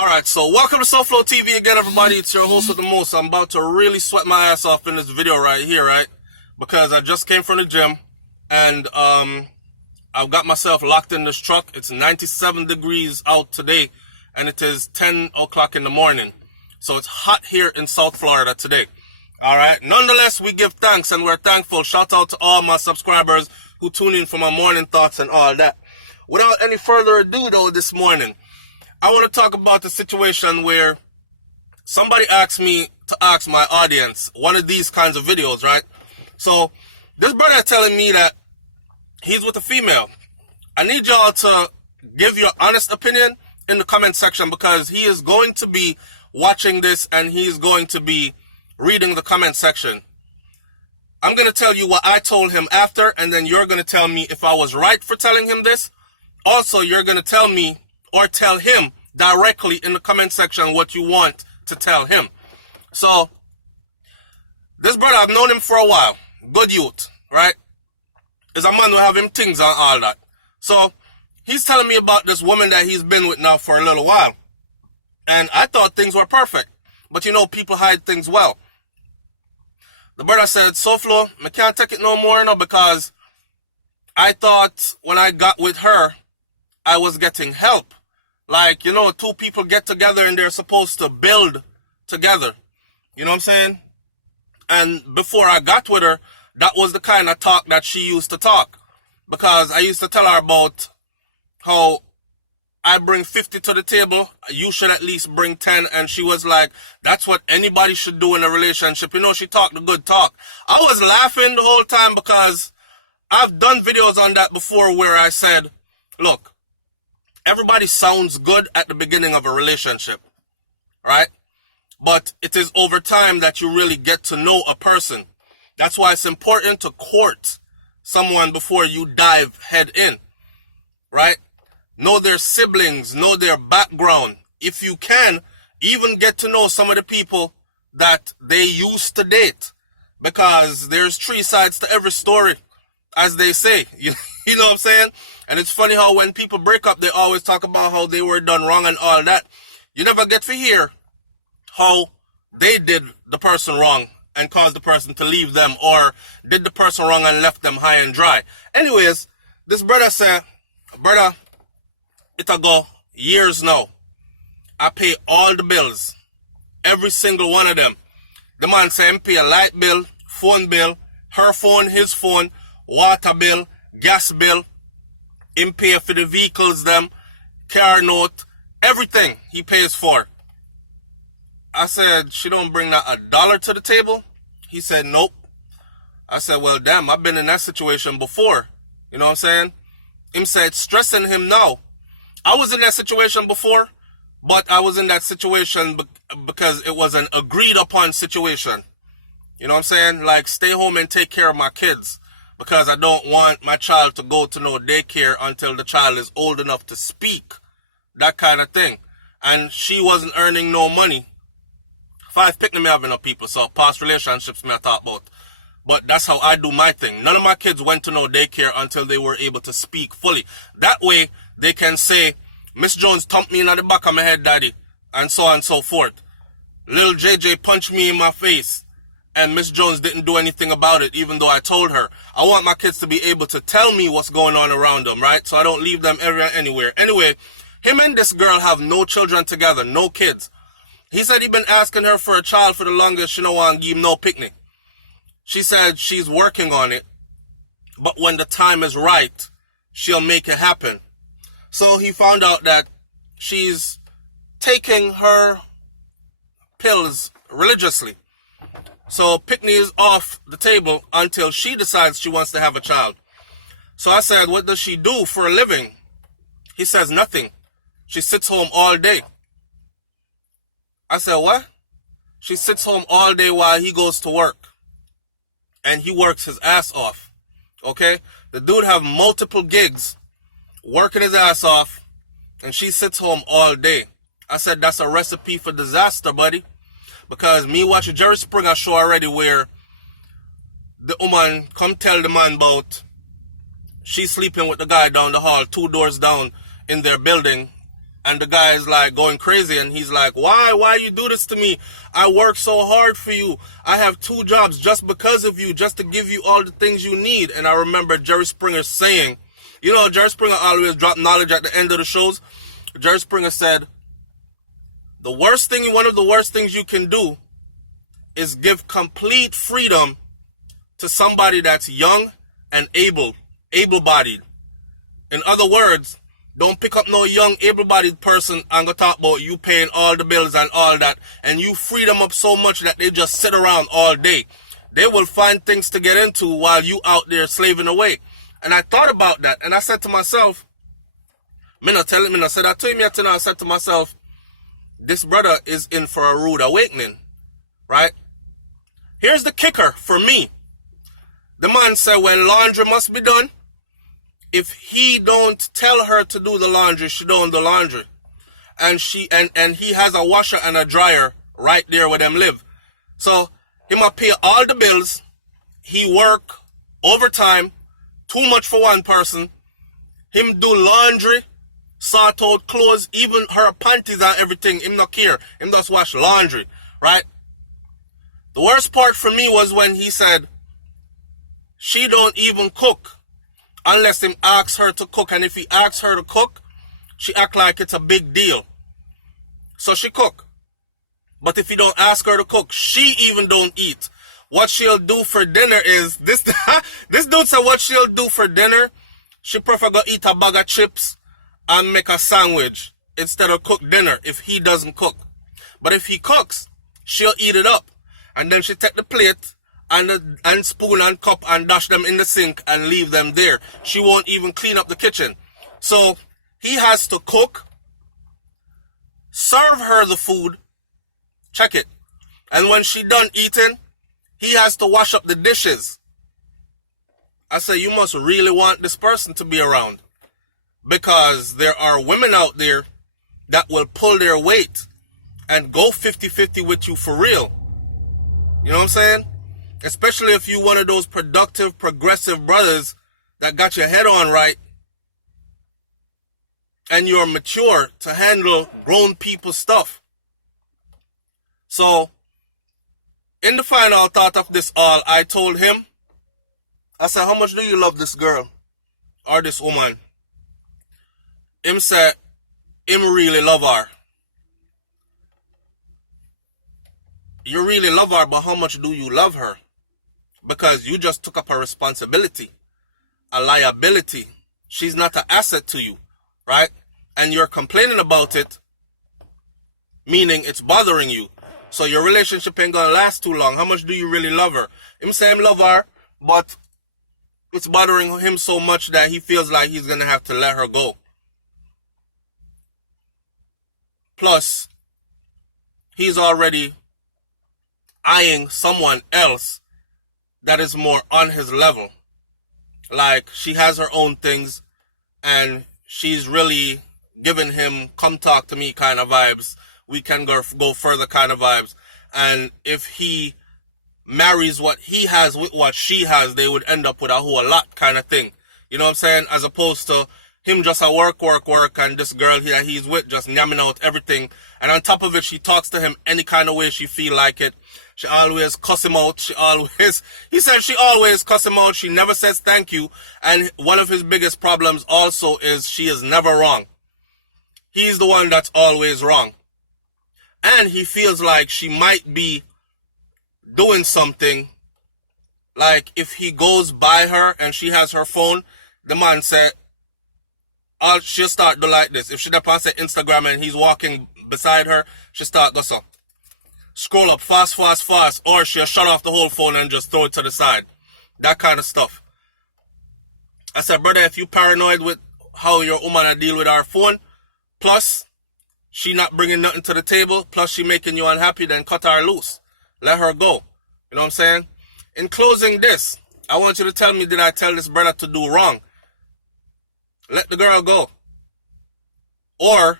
Alright, so welcome to SouFLoTV again, everybody. It's your host with the most. I'm about to really sweat my ass off in this video right here, right? Because I just came from the gym and I've got myself locked in this truck. It's 97 degrees out today and it is 10 o'clock in the morning. So it's hot here in South Florida today. Alright, nonetheless, we give thanks and we're thankful. Shout out to all my subscribers who tune in for my morning thoughts and all that. Without any further ado though, this morning, I want to talk about the situation where somebody asked me to ask my audience one of these kinds of videos, right? So this brother telling me that he's with a female. I need y'all to give your honest opinion in the comment section because he is going to be watching this and he's going to be reading the comment section. I'm going to tell you what I told him after, and then you're going to tell me if I was right for telling him this. Also, you're going to tell me or tell him directly in the comment section what you want to tell him. So, this brother, I've known him for a while. Good youth, right? Is a man who have him things and all that. So, he's telling me about this woman that he's been with now for a little while. And I thought things were perfect. But you know, people hide things well. The brother said, SouFlo, I can't take it no more, because I thought when I got with her, I was getting help. Like, you know, two people get together and they're supposed to build together. You know what I'm saying? And before I got with her, that was the kind of talk that she used to talk. Because I used to tell her about how I bring 50 to the table, you should at least bring 10. And she was like, that's what anybody should do in a relationship. You know, she talked the good talk. I was laughing the whole time because I've done videos on that before where I said, look, everybody sounds good at the beginning of a relationship, right? But it is over time that you really get to know a person. That's why it's important to court someone before you dive head in, right? Know their siblings, know their background. If you can, even get to know some of the people that they used to date. Because there's three sides to every story, as they say. You know what I'm saying? And it's funny how when people break up, they always talk about how they were done wrong and all that. You never get to hear how they did the person wrong and caused the person to leave them, or did the person wrong and left them high and dry. Anyways, this brother said, brother, it'll go years now. I pay all the bills. Every single one of them. The man said, I pay a light bill, phone bill, her phone, his phone, water bill, gas bill. Him pay for the vehicles, them, car note, everything he pays for. I said, she don't bring not $1 to the table? He said, nope. I said, well, damn, I've been in that situation before. You know what I'm saying? Him said, it's stressing him now. I was in that situation before, but I was in that situation because it was an agreed upon situation. You know what I'm saying? Like, stay home and take care of my kids. Because I don't want my child to go to no daycare until the child is old enough to speak. That kind of thing. And she wasn't earning no money. 5 picking me having no people, so past relationships me I talk about. But that's how I do my thing. None of my kids went to no daycare until they were able to speak fully. That way, they can say, Miss Jones thumped me in the back of my head, daddy. And so on and so forth. Little JJ punched me in my face. And Miss Jones didn't do anything about it, even though I told her. I want my kids to be able to tell me what's going on around them, right? So I don't leave them anywhere. Anyway, him and this girl have no children together, no kids. He said he been asking her for a child for the longest. She don't want to give him no picnic. She said she's working on it. But when the time is right, she'll make it happen. So he found out that she's taking her pills religiously. So Pickney is off the table until she decides she wants to have a child. So I said, what does she do for a living? He says nothing. She sits home all day. I said, what? She sits home all day while he goes to work. And he works his ass off. Okay? The dude have multiple gigs, working his ass off, and she sits home all day. I said, that's a recipe for disaster, buddy. Because me watch a Jerry Springer show already where the woman come tell the man about she's sleeping with the guy down the hall, 2 doors down in their building, And the guy is like going crazy, and he's like, why you do this to me? I work so hard for you. I have 2 jobs just because of you, just to give you all the things you need. And I remember Jerry Springer saying, you know, Jerry Springer always drop knowledge at the end of the shows. Jerry Springer said, one of the worst things you can do is give complete freedom to somebody that's young and able-bodied. In other words, don't pick up no young, able-bodied person and go talk about you paying all the bills and all that, and you free them up so much that they just sit around all day. They will find things to get into while you out there slaving away. And I thought about that, and I said to myself, I said that to him yet, and I said to myself, this brother is in for a rude awakening, right? Here's the kicker for me. The man said when laundry must be done, if he don't tell her to do the laundry, she don't do the laundry. And he has a washer and a dryer right there where them live. So he must pay all the bills. He work overtime, too much for one person. Him do laundry, sort out clothes, even her panties and everything. Him not care. Him just wash laundry, right? The worst part for me was when he said, she don't even cook unless him asks her to cook. And if he asks her to cook, she act like it's a big deal. So she cook. But if he don't ask her to cook, she even don't eat. What she'll do for dinner is, this dude said what she'll do for dinner, she prefer go eat a bag of chips and make a sandwich instead of cook dinner if he doesn't cook. But if he cooks, she'll eat it up. And then she take the plate and spoon and cup and dash them in the sink and leave them there. She won't even clean up the kitchen. So he has to cook, serve her the food, check it. And when she done eating, he has to wash up the dishes. I say, you must really want this person to be around. Because there are women out there that will pull their weight and go 50-50 with you for real. You know what I'm saying? Especially if you're one of those productive, progressive brothers that got your head on right and you're mature to handle grown people stuff. So, in the final thought of this all, I told him, I said, how much do you love this girl or this woman? Him said, him really love her. You really love her, but how much do you love her? Because you just took up a responsibility, a liability. She's not an asset to you, right? And you're complaining about it, meaning it's bothering you. So your relationship ain't gonna last too long. How much do you really love her? Him say him love her, but it's bothering him so much that he feels like he's gonna have to let her go. Plus, he's already eyeing someone else that is more on his level. Like, she has her own things, and she's really giving him come talk to me kind of vibes. We can go further kind of vibes. And if he marries what he has with what she has, they would end up with a whole lot kind of thing. You know what I'm saying? As opposed to him just a work, and this girl that he's with just yamming out everything. And on top of it, she talks to him any kind of way she feel like it. She always cuss him out. He said she always cuss him out. She never says thank you. And one of his biggest problems also is she is never wrong. He's the one that's always wrong. And he feels like she might be doing something. Like if he goes by her and she has her phone, the man said, she'll start do like this. If she depends on Instagram and he's walking beside her, she'll start go so. Scroll up fast, or she'll shut off the whole phone and just throw it to the side. That kind of stuff. I said, brother, if you paranoid with how your woman deal with her phone, plus she not bringing nothing to the table, plus she making you unhappy, then cut her loose. Let her go. You know what I'm saying? In closing this, I want you to tell me, did I tell this brother to do wrong? Let the girl go. Or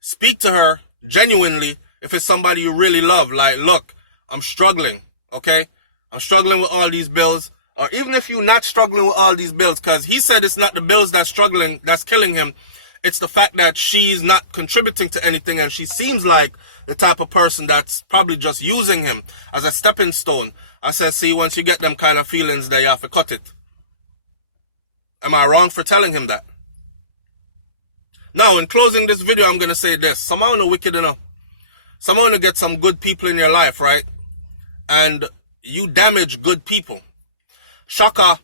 speak to her genuinely if it's somebody you really love. Like, look, I'm struggling, okay? I'm struggling with all these bills. Or even if you're not struggling with all these bills, because he said it's not the bills that's killing him. It's the fact that she's not contributing to anything, and she seems like the type of person that's probably just using him as a stepping stone. I said, see, once you get them kind of feelings, that you have to cut it. Am I wrong for telling him that? Now, in closing this video, I'm going to say this. Someone are wicked enough. Someone to get some good people in your life, right? And you damage good people. Shaka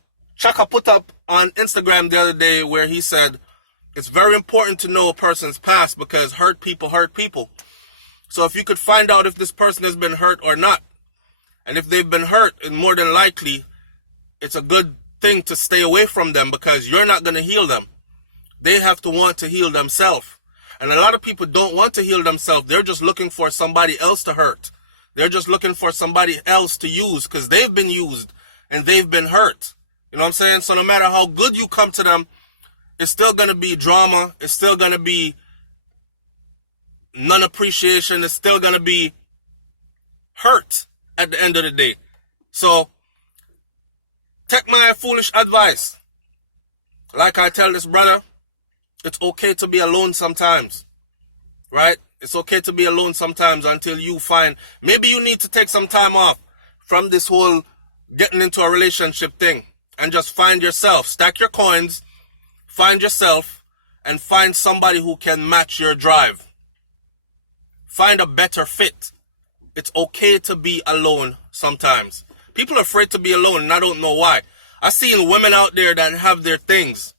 put up on Instagram the other day where he said, it's very important to know a person's past because hurt people hurt people. So if you could find out if this person has been hurt or not, and if they've been hurt, and more than likely, it's a good thing to stay away from them because you're not going to heal them. They have to want to heal themselves. And a lot of people don't want to heal themselves. They're just looking for somebody else to hurt. They're just looking for somebody else to use because they've been used and they've been hurt. You know what I'm saying? So no matter how good you come to them, it's still going to be drama. It's still going to be non-appreciation. It's still going to be hurt at the end of the day. So take my foolish advice. Like I tell this brother, it's okay to be alone sometimes, right? It's okay to be alone sometimes until you find, maybe you need to take some time off from this whole getting into a relationship thing and just find yourself, stack your coins, find yourself, and find somebody who can match your drive. Find a better fit. It's okay to be alone sometimes. People are afraid to be alone, and I don't know why. I've seen women out there that have their things.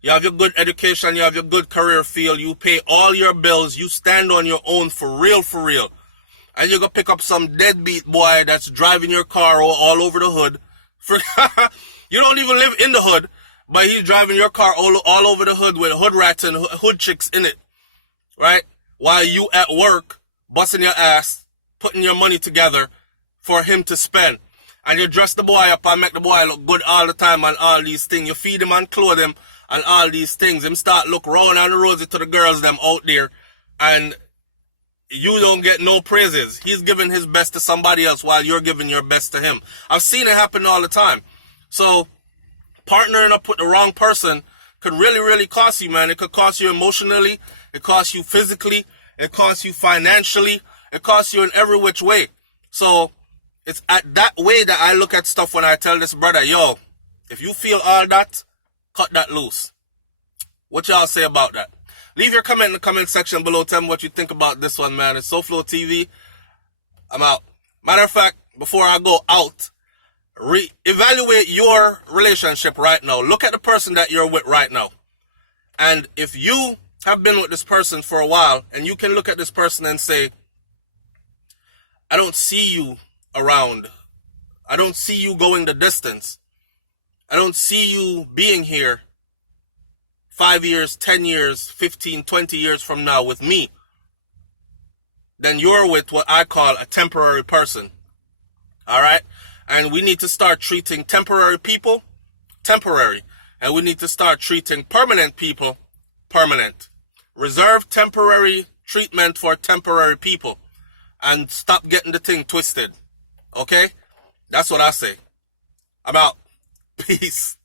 You have your good education, you have your good career field, you pay all your bills, you stand on your own for real. And you go pick up some deadbeat boy that's driving your car all over the hood. You don't even live in the hood, but he's driving your car all over the hood with hood rats and hood chicks in it, right? While you at work, busting your ass, putting your money together for him to spend. And you dress the boy up and make the boy look good all the time and all these things. You feed him and clothe him and all these things. Him start look round on the rosy to the girls them out there. And you don't get no praises. He's giving his best to somebody else while you're giving your best to him. I've seen it happen all the time. So partnering up with the wrong person could really cost you, man. It could cost you emotionally. It costs you physically. It costs you financially. It costs you in every which way. So it's at that way that I look at stuff when I tell this brother, yo, if you feel all that, cut that loose. What y'all say about that? Leave your comment in the comment section below. Tell me what you think about this one, man. It's SouFLoTV. I'm out. Matter of fact, before I go out, evaluate your relationship right now. Look at the person that you're with right now. And if you have been with this person for a while, and you can look at this person and say, I don't see you around. I don't see you going the distance. I don't see you being here 5 years, 10 years, 15, 20 years from now with me. Then you're with what I call a temporary person. All right? And we need to start treating temporary people temporary. And we need to start treating permanent people permanent. Reserve temporary treatment for temporary people. And stop getting the thing twisted. Okay? That's what I say. I'm out. Peace.